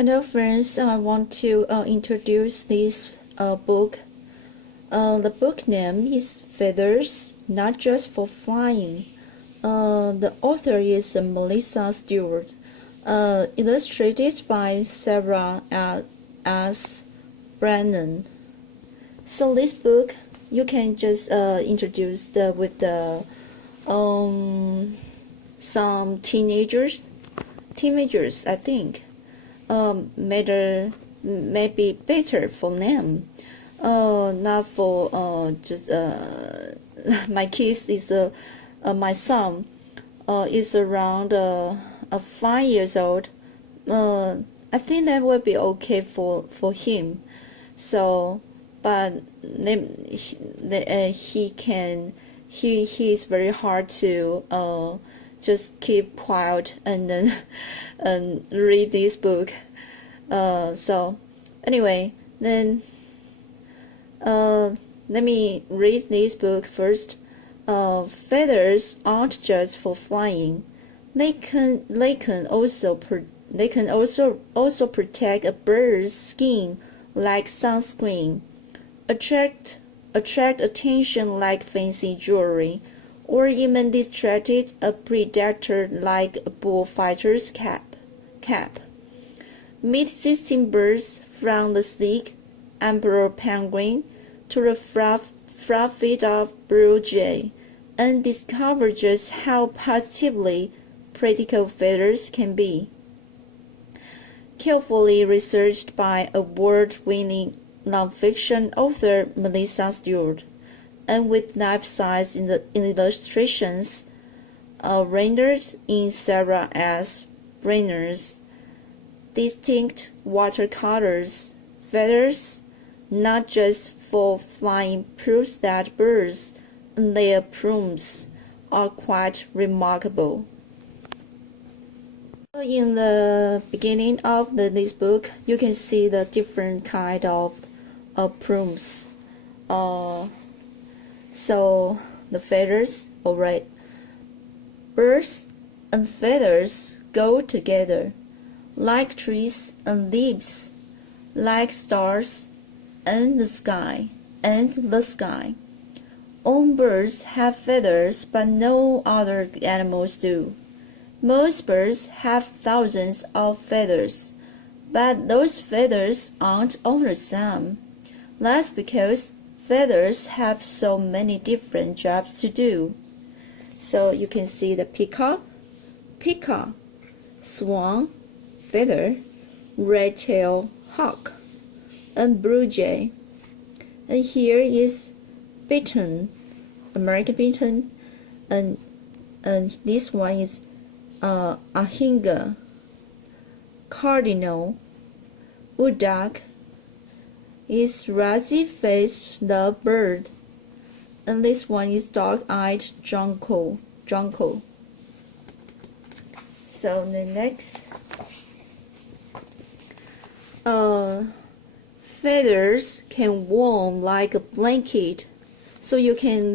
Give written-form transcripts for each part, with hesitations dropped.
Hello friends, I want to introduce this book. The book name is Feathers, Not Just for Flying. The author is Melissa Stewart. Illustrated by Sarah S. Brannen. So this book you can just introduce with the some teenagers I think. Maybe better for them. Not for just my kids is my son is around 5 years old. I think that will be okay for him. So, but he is very hard to just keep quiet and then read this book. So anyway, then let me read this book first. Feathers aren't just for flying. They can also protect a bird's skin like sunscreen, attract attention like fancy jewelry, or even distract a predator like a bullfighter's cap. Meet 16 birds from the sleek emperor penguin to the fluff-feet blue jay, and discover just how positively practical feathers can be. Carefully researched by award-winning nonfiction author Melissa Stewart, and with life-size illustrations rendered in Sarah S. Brenner's distinct watercolors. Feathers, not just for flying, proves that birds and their plumes are quite remarkable. In the beginning of this book, you can see the different kind of plumes. So the feathers, alright. Birds and feathers go together, like trees and leaves, like stars and the sky. All birds have feathers, but no other animals do. Most birds have thousands of feathers, but those feathers aren't all the same. That's because feathers have so many different jobs to do. So you can see the peacock, swan, feather, red-tailed hawk, and blue jay. And here is bittern, American bittern, and this one is ahinga, cardinal, wood duck is rosy-faced lovebird, and this one is dog-eyed jonquil. So the next, feathers can warm like a blanket. So you can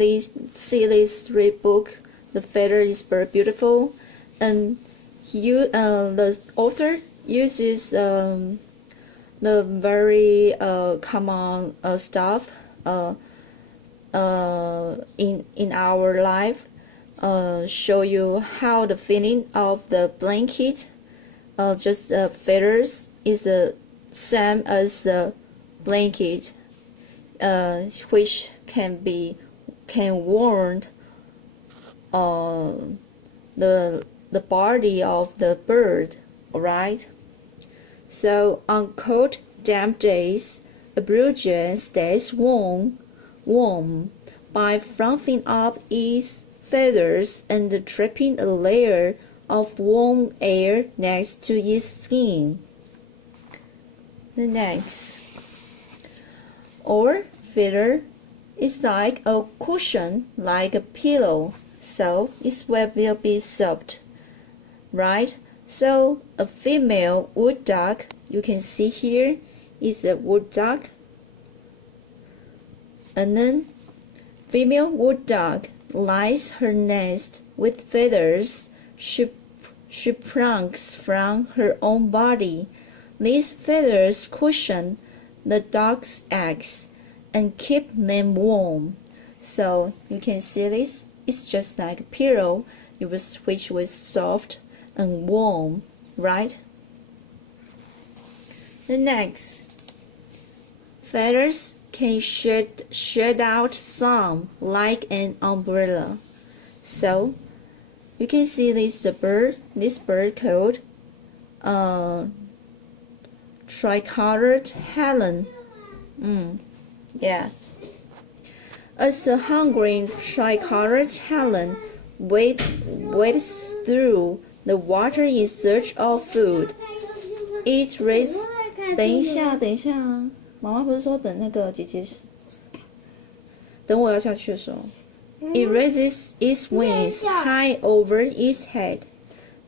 see this book. The feather is very beautiful, and the author uses the very common stuff in our life. Show you how the feeling of the blanket, just feathers is the same as the blanket, which can warm the body of the bird. Alright. So on cold, damp days, a blue jay stays warm by fluffing up its feathers and trapping a layer of warm air next to its skin. The next, our feather is like a cushion, like a pillow, so its web will be soft, right? So a female wood duck, you can see here, is a wood duck, and then female wood duck lies her nest with feathers she plunks from her own body, These feathers cushion the duck's eggs and keep them warm. So you can see this. It's just like a pillow, which was soft and warm, right? The next, feathers can shed out sun like an umbrella. So you can see this this bird called tricolored heron. Yeah. As a hungry tricolored heron wades through the water in search of food, it raises. 等一下啊，妈妈不是说等那个姐姐，等我要下去的时候。It raises its wings high over its head.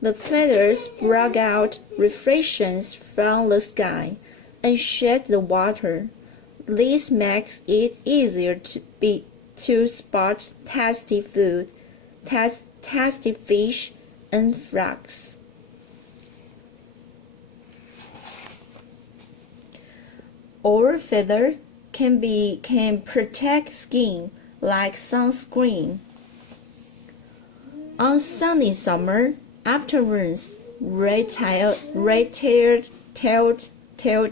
The feathers sprout out reflections from the sky and shed the water. This makes it easier to spot tasty food, tasty fish, and frogs. Our feather can protect skin like sunscreen. On sunny summer afternoons, red-tailed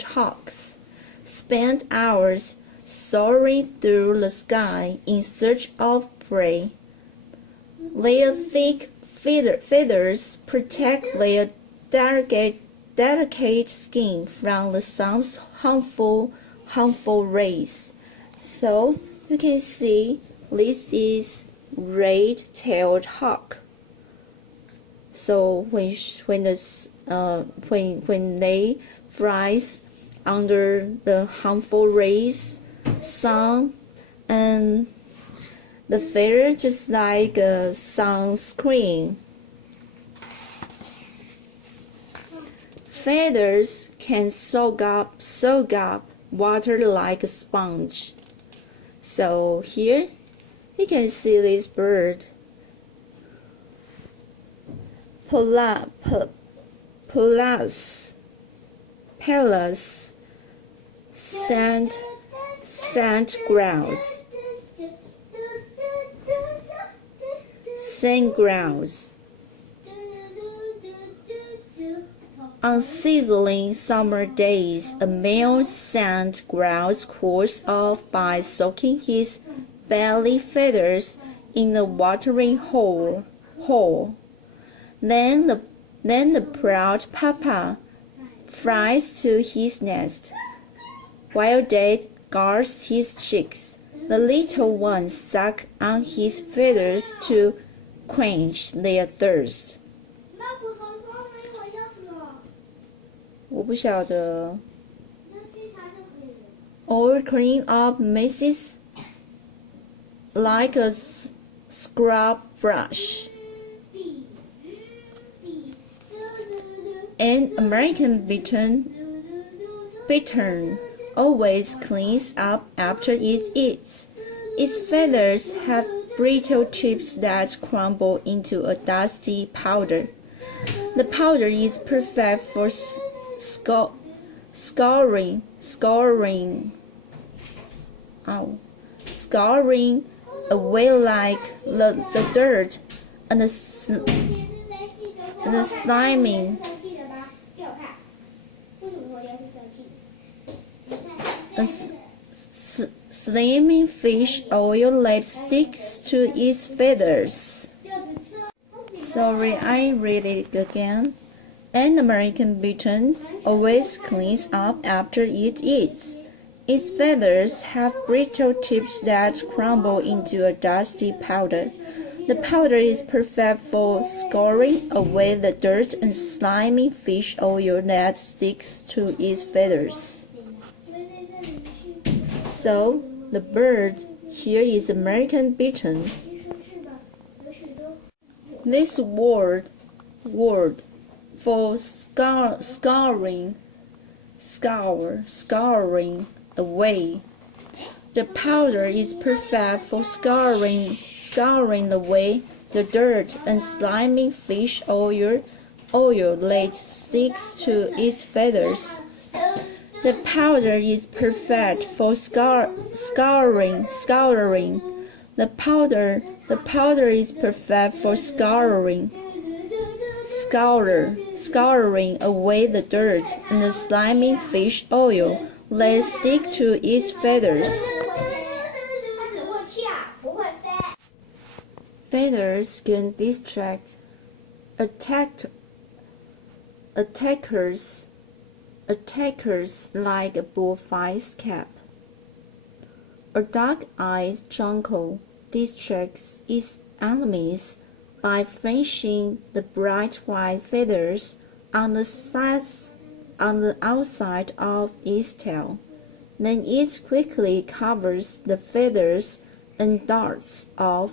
hawks spend hours soaring through the sky in search of prey. Their thick feathers protect their delicate skin from the sun's harmful rays. So you can see this is red-tailed hawk. So when they flies under the harmful rays, sun, and the feather just like a sunscreen. Feathers can soak up water like a sponge. So here you can see this bird, Pallas sandgrouse. On sizzling summer days, a male sand grouse cools off by soaking his belly feathers in the watering hole. Then the proud papa flies to his nest, while Dad guards his chicks. The little ones suck on his feathers to quench their thirst. 我不晓得。Or clean up messes like a scrub brush. An American bittern always cleans up after it eats. Its feathers have brittle tips that crumble into a dusty powder. The powder is perfect for scouring away like the dirt and the slimy fish oil that sticks to its feathers. Sorry, I read it again. An American bittern always cleans up after it eats. Its feathers have brittle tips that crumble into a dusty powder. The powder is perfect for scouring away the dirt and slimy fish oil that sticks to its feathers. So, the bird here is American bittern. This word for scouring away. The powder is perfect for scouring away the dirt and slimy fish oil oil that sticks to its feathers. The powder is perfect for scouring. The powder is perfect for scouring away the dirt and the slimy fish oil that stick to its feathers. Feathers can distract attackers like a bullfighter's cap. A dark-eyed junco distracts its enemies by flashing the bright white feathers on the outside of its tail. Then it quickly covers the feathers and darts off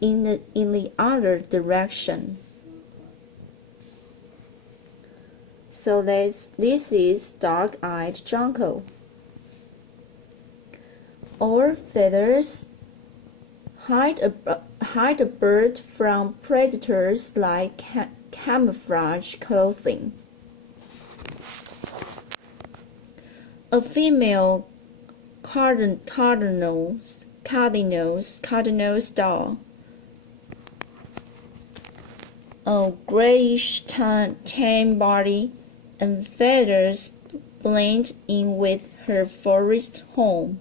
in the other direction. So this is dark-eyed junco. All feathers hide a bird from predators like camouflage clothing. A female cardinal style, a grayish tan body, and feathers blend in with her forest home.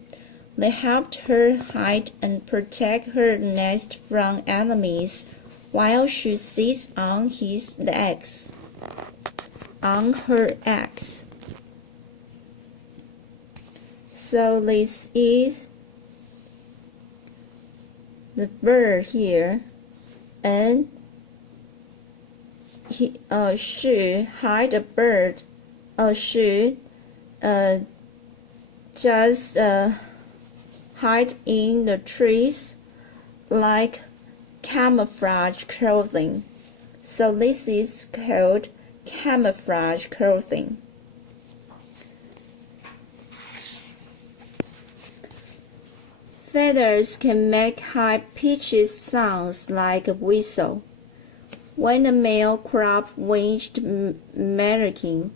They helped her hide and protect her nest from enemies while she sits on her eggs. So this is the bird here, and she hide a bird. She just hide in the trees like camouflage clothing. So this is called camouflage clothing. Feathers can make high-pitched sounds like a whistle. When a male crop-winged manakin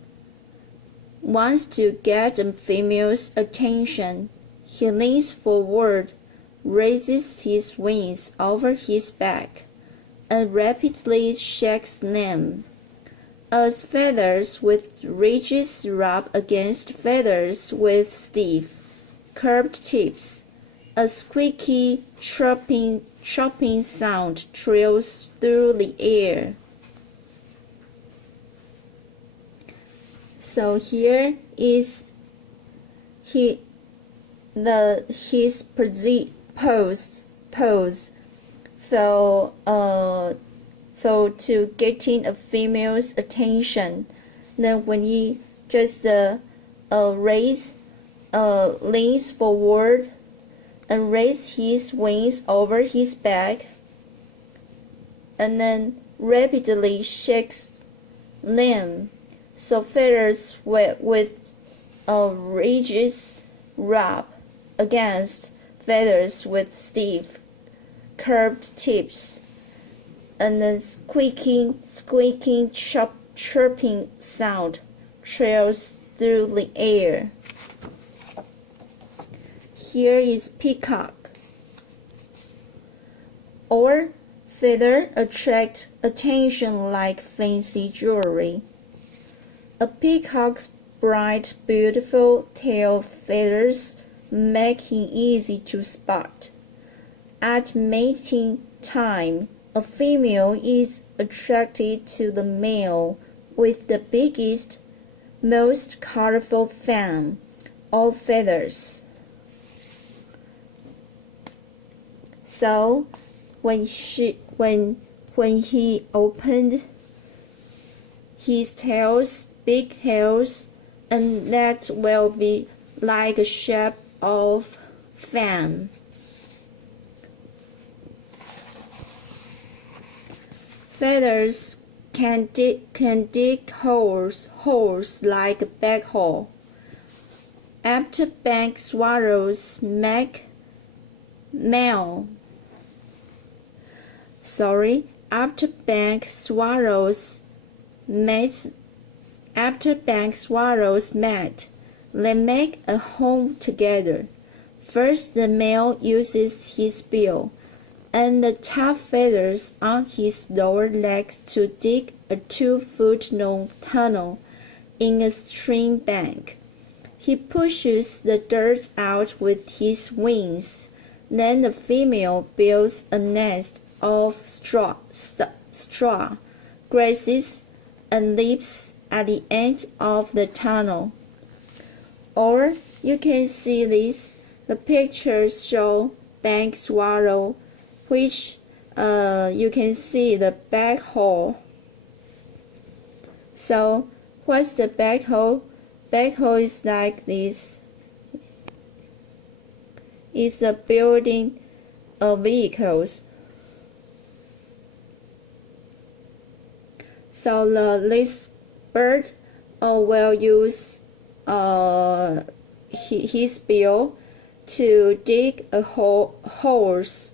wants to get a female's attention, he leans forward, raises his wings over his back, and rapidly shakes them. As feathers with ridges rub against feathers with stiff, curved tips, a squeaky, chopping sound trills through the air. So here is his pose. So to getting a female's attention. Then when he just leans forward and raise his wings over his back, and then rapidly shakes them. So feathers with ridges rub against feathers with stiff, curved tips, and then squeaking, chirping sound trails through the air. Here is peacock. Or feather attract attention like fancy jewelry. A peacock's bright, beautiful tail feathers make him easy to spot. At mating time, a female is attracted to the male with the biggest, most colorful fan or feathers. So when he opened his big tails, and that will be like a shape of fan. Feathers can dig holes like a backhoe. After bank swallows after bank swallows mates after bank swallows met, they make a home together. First, the male uses his bill and the tough feathers on his lower legs to dig a 2-foot long tunnel in a stream bank. He pushes the dirt out with his wings. Then the female builds a nest of straw, grasses, and leaves at the end of the tunnel. Or you can see this. The pictures show bank swallow, which you can see the back hole. So what's the back hole? Back hole is like this. It's a building of vehicles. So this bird will use his bill to dig a holes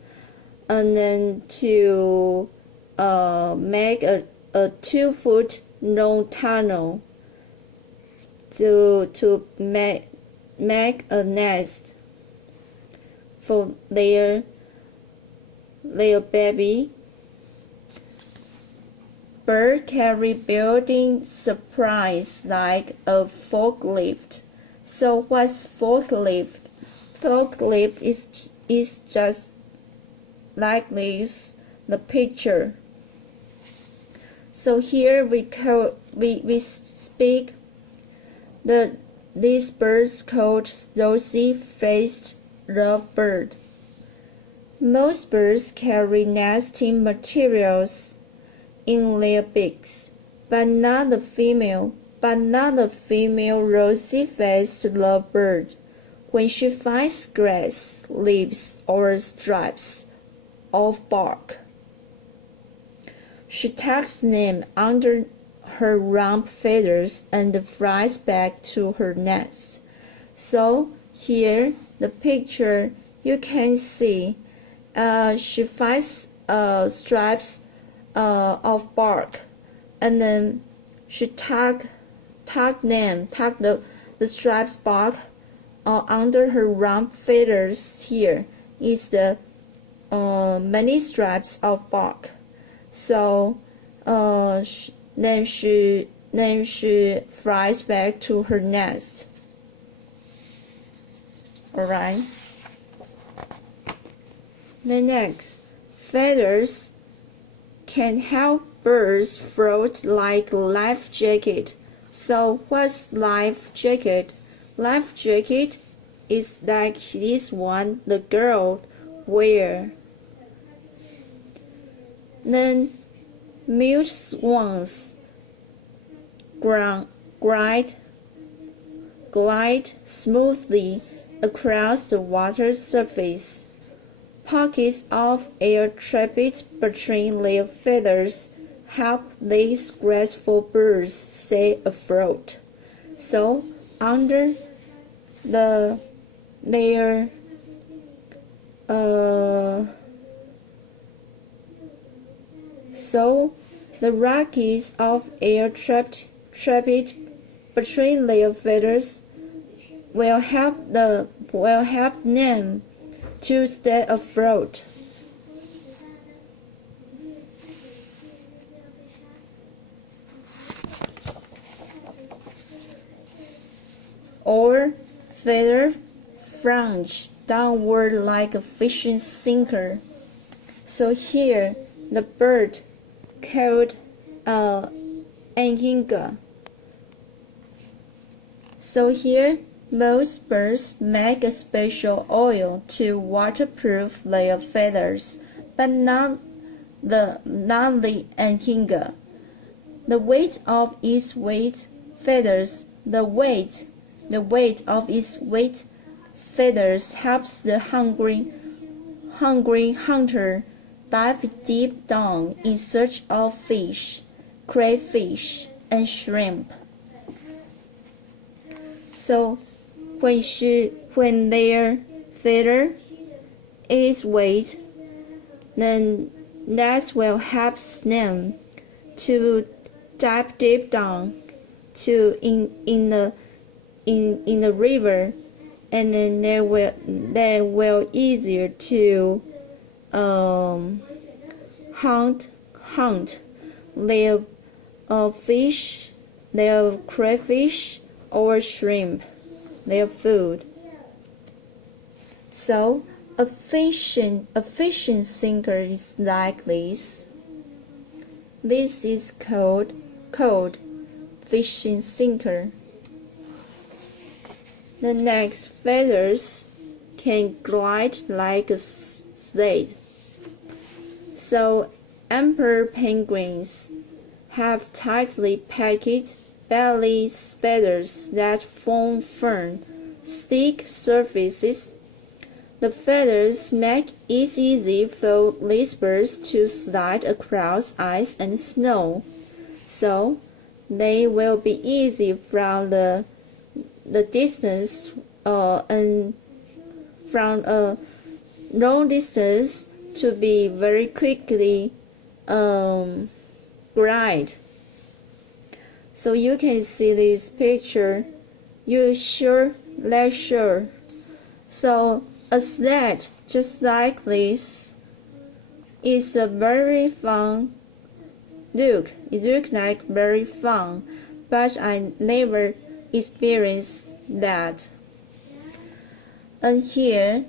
and then to make a 2-foot long tunnel to make a nest for their baby. Bird carry building supplies like a forklift. So what's forklift? Forklift is just like this, the picture. So here we speak these birds called rosy-faced lovebird. Most birds carry nesting materials in their beaks, but not the female rosy-faced lovebird. When she finds grass, leaves, or strips of bark, she tucks them under her rump feathers and flies back to her nest. So here, the picture, you can see she finds strips of bark, and then she tuck the stripes bark under her rump feathers. Here is the many stripes of bark. So then she flies back to her nest. Alright. The next, feathers can help birds float like a life jacket. So what's life jacket? Life jacket is like this one the girl wear. Then mute swans glide smoothly across the water surface. Pockets of air trapped between their feathers help these graceful birds stay afloat. So under so the rockies of air trapped between their feathers will help them to stay afloat. Or feather plunge downward like a fishing sinker. So here the bird called anhinga. So here most birds make a special oil to waterproof their feathers, but not the anhinga. The weight of its feathers helps the hungry hunter dive deep down in search of fish, crayfish, and shrimp. So when their feather is wet, then that will help them to dive deep down to in the river, and then they will easier to hunt their fish, their crayfish or shrimp, their food. So a fishing sinker is like this. This is called fishing sinker. The next, feathers can glide like a slate. So emperor penguins have tightly packed belly feathers that form firm, thick surfaces. The feathers make it easy for these birds to slide across ice and snow, so they will be easy from the distance and from a long distance to be very quickly glide. So you can see this picture. You sure? Let's sure. So a sled just like this is a very fun look. It looks like very fun, but I never experienced that. And here,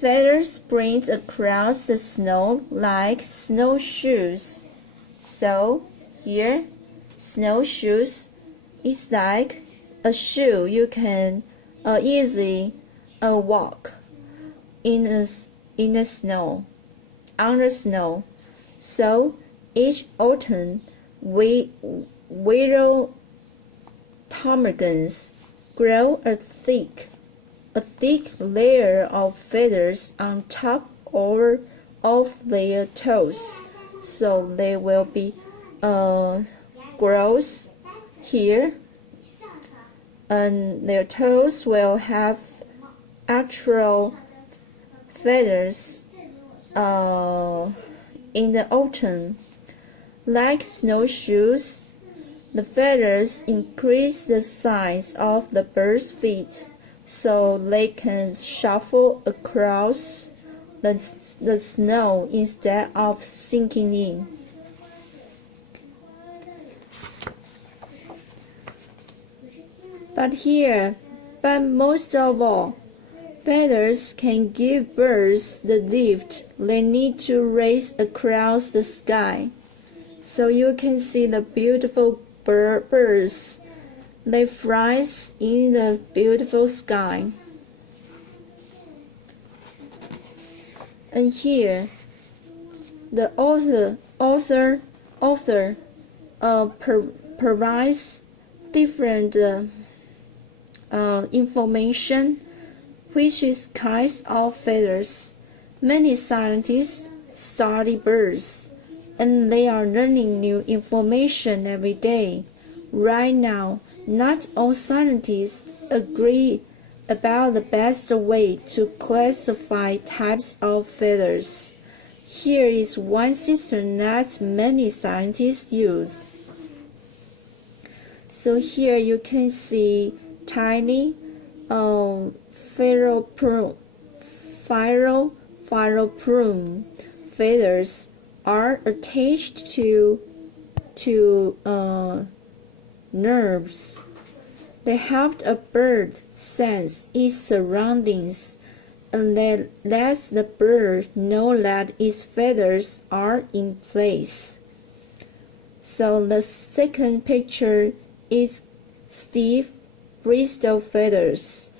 feathers sprint across the snow like snowshoes. So here, snowshoes is like a shoe you can easily walk in the snow, on the snow. So each autumn, willow ptarmigans grow a thick layer of feathers on top or of their toes, so they will be grows here, and their toes will have actual feathers in the autumn. Like snowshoes, the feathers increase the size of the bird's feet so they can shuffle across the snow instead of sinking in. But most of all, feathers can give birds the lift they need to race across the sky. So you can see the beautiful birds. They fly in the beautiful sky. And here, the author provides different information, which is kinds of feathers. Many scientists study birds, and they are learning new information every day. Right now, not all scientists agree about the best way to classify types of feathers. Here is one system that many scientists use. So here you can see tiny phyllo plume feathers are attached to nerves. They help a bird sense its surroundings, and they let the bird know that its feathers are in place. So the second picture is stiff bristle feathers,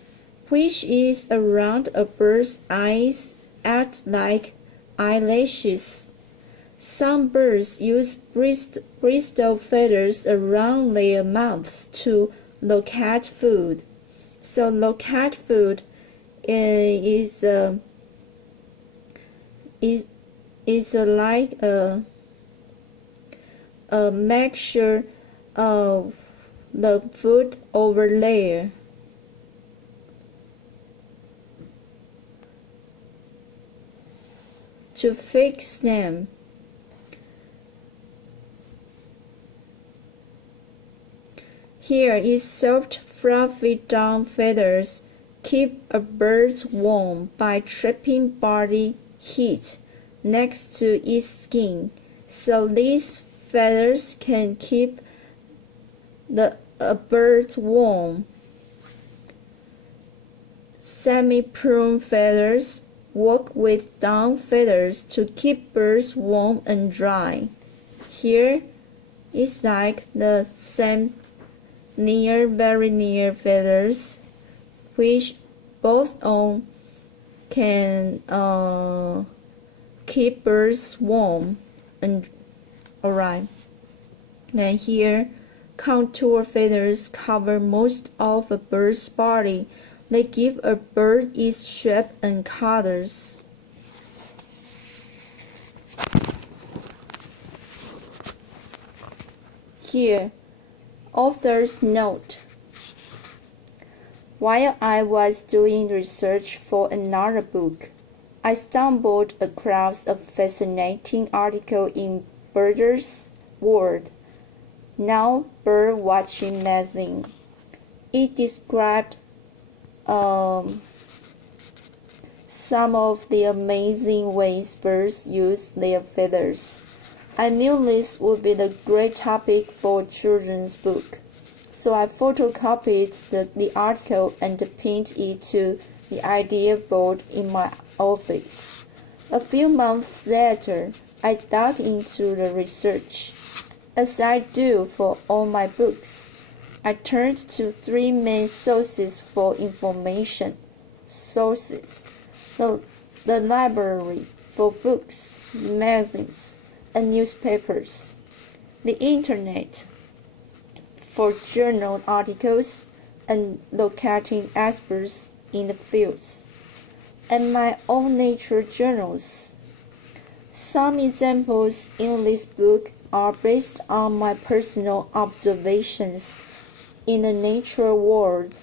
which is around a bird's eyes, act like eyelashes. Some birds use bristle feathers around their mouths to locate food. So locate food is like a mixture of the food over there. To fix them, Here is soft, fluffy down feathers. Keep a bird warm by trapping body heat next to its skin, so these feathers can keep a bird warm. Semi-plume feathers work with down feathers to keep birds warm and dry. Here is like the same very near feathers, which both on can keep birds warm and alright. Then here, contour feathers cover most of a bird's body. They give a bird its shape and colors. Here, author's note. While I was doing research for another book, I stumbled across a fascinating article in Birders World, now Bird Watching magazine. It described some of the amazing ways birds use their feathers. I knew this would be the great topic for a children's book, so I photocopied the article and pinned it to the idea board in my office. A few months later, I dug into the research. As I do for all my books, I turned to three main sources for information. The library for books, magazines, and newspapers, the internet for journal articles and locating experts in the fields, and my own nature journals. Some examples in this book are based on my personal observations in the natural world.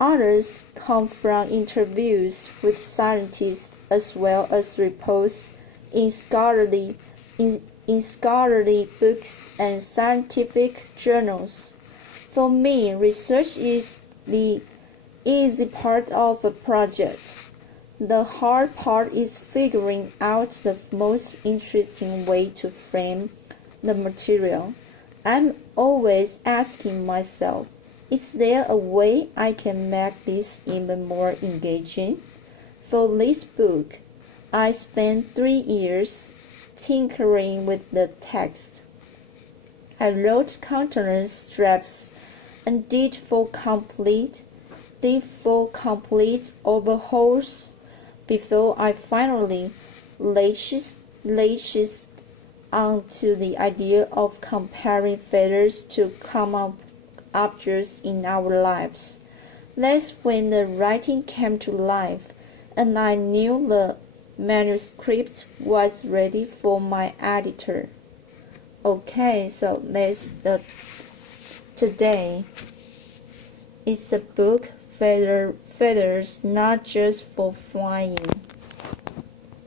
Others come from interviews with scientists as well as reports in scholarly books and scientific journals. For me, research is the easy part of a project. The hard part is figuring out the most interesting way to frame the material. I'm always asking myself, is there a way I can make this even more engaging? For this book, I spent 3 years tinkering with the text. I wrote countless drafts and did for complete overhauls before I finally latched onto the idea of comparing feathers to common objects in our lives. That's when the writing came to life, and I knew the manuscript was ready for my editor. Okay, so today. It's a book, feathers not just for flying.